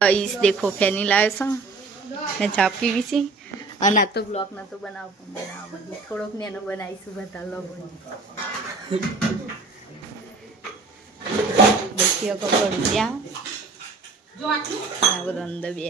ઈસ દેખો ફેની લાવ્યો છે. ને ચા પીવી છે. અને આ તો બ્લોક ના તો બનાવ પણ બનાવવા થોડોક ને એનો બનાવીશું બધા લોકો દેખીએ કપડું ત્યાં બધું અંદર બે.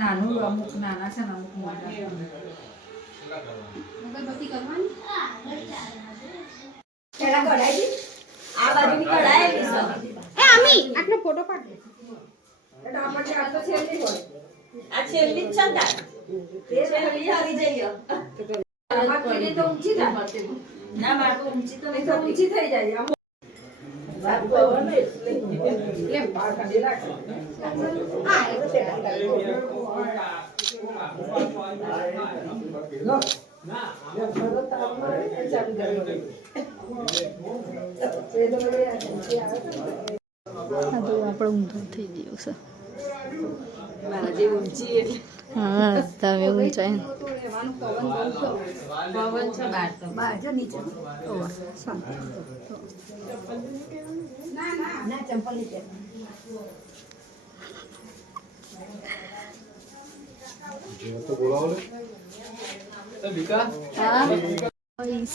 નાનું અમુક નાના છે ને અમુક મોટા. આટલો ફોટો પાડ દે. એટલે આ તો છેલ્લી હોય. આ છેલ્લી જ છે છેલ્લી આવી જઈએ. આમાં તો ઊંચી ના તો નહીં. ઊંચી થઈ જાય. આપણે ઊંધો થઈ ગયું છે મારા જે ઊંચી એટલે. હા તમે ઊંચા તો રહેવાનું છે. પવન છે બહાર તો. બહાર જો નીચે ઓવા, શાંતિ. ના ના ના ચંપલ નીચે ઈસ.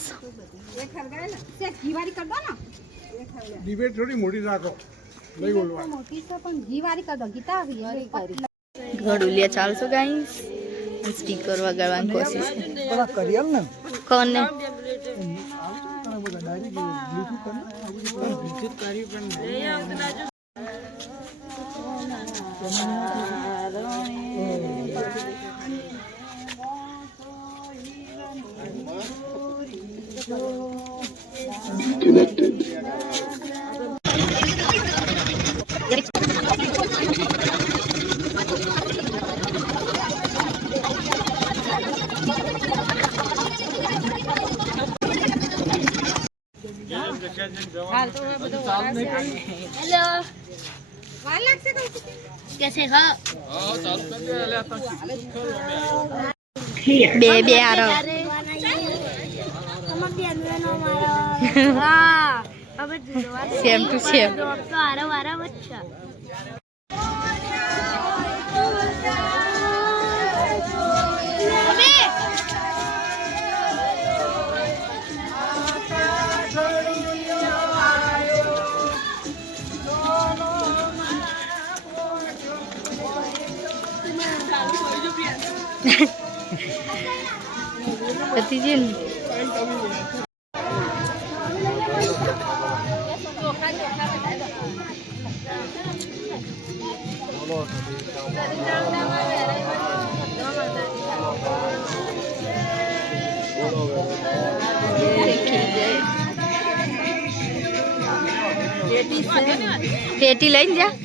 ઘી કર દો ને ડિબેટ થોડી મોટી રાખો મોટી છે પણ ઘી વાળી કર દો ગીતા આવી ઘડુલિયા ચાલશો ગાઈસ સ્પીકર વગાડવાની કોશિશ છે. પેલા કરિયલ ને કોને ઘણા બધા ડાયરેક્ટ બ્લૂટૂથ કરી બે બે આરો. સેમ ટુ સેમ પતિજી ને પેટી લઈને જા.